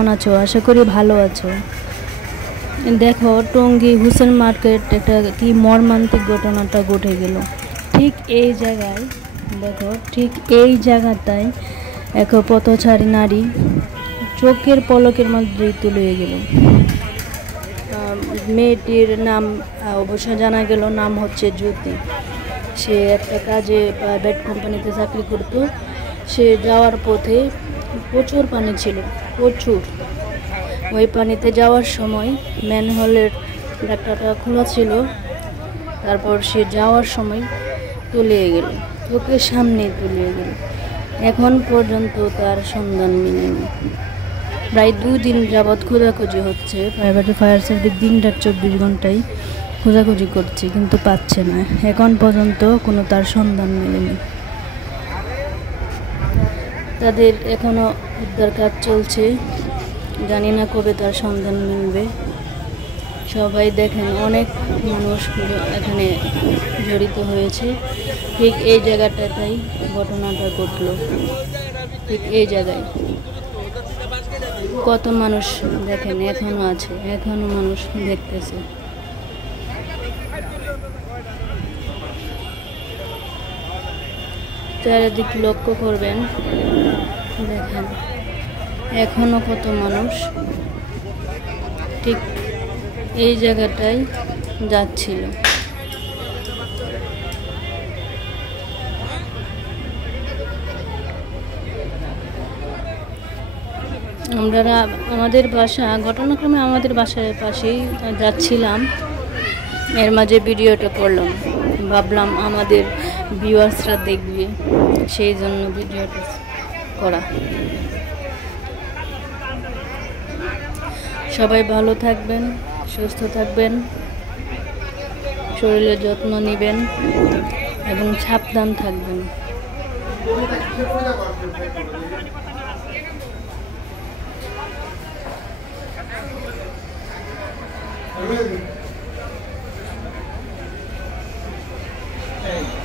কেমন আছো? আশা করি ভালো আছো। দেখো, টঙ্গী হুসেন মার্কেট একটা কি মর্মান্তিক ঘটনাটা ঘটে গেল। ঠিক এই জায়গায়, দেখো ঠিক এই জায়গাটায় এক পথচারী নারী চোখের পলকের মধ্যেই তলিয়ে গেল। মেয়েটির নাম অবশ্য জানা গেল, নাম হচ্ছে জ্যোতি। সে একটা কাজে প্রাইভেট কোম্পানিতে চাকরি করত। সে যাওয়ার পথে প্রচুর পানি ছিল, প্রচুর। ওই পানিতে যাওয়ার সময় ম্যানহোলের ঢাকনাটা খোলা ছিল। তারপর সে যাওয়ার সময় তলিয়ে গেল, চোখের সামনে তলিয়ে গেল। এখন পর্যন্ত তার সন্ধান মেলেনি। প্রায় 2 দিন যাবৎ খোঁজাখুঁজি হচ্ছে। প্রাইভেট ফায়ার সার্ভিস দিন-রাত 24 ঘন্টায় খোঁজাখুঁজি করছে, কিন্তু পাচ্ছে না। এখন পর্যন্ত কোনো তার সন্ধান মেলেনি। তাদের এখনো উদ্ধার কাজ চলছে, জানি না কবে তার সন্ধান মিলবে। সবাই দেখেন, অনেক মানুষ এখানে জড়িত হয়েছে। ঠিক এই জায়গাটাতেই ঘটনাটা ঘটলো, ঠিক এই জায়গায়। কত মানুষ দেখেন এখনো আছে, এখনো মানুষ দেখতেছে। চারিদিক লক্ষ্য করবেন, দেখেন এখনো কত মানুষ ঠিক এই জায়গাটায় যাচ্ছিল। আমরা আমাদের বাসা ঘটনাক্রমে আমাদের বাসার পাশেই যাচ্ছিলাম, এর মাঝে ভিডিওটা করলাম। ভাবলাম আমাদের ভিউয়ার্সরা দেখবে, সেই জন্য ভিডিওটা করা। সবাই ভালো থাকবেন, সুস্থ থাকবেন, শরীরের যত্ন নেবেন এবং সাবধান থাকবেন। Hey.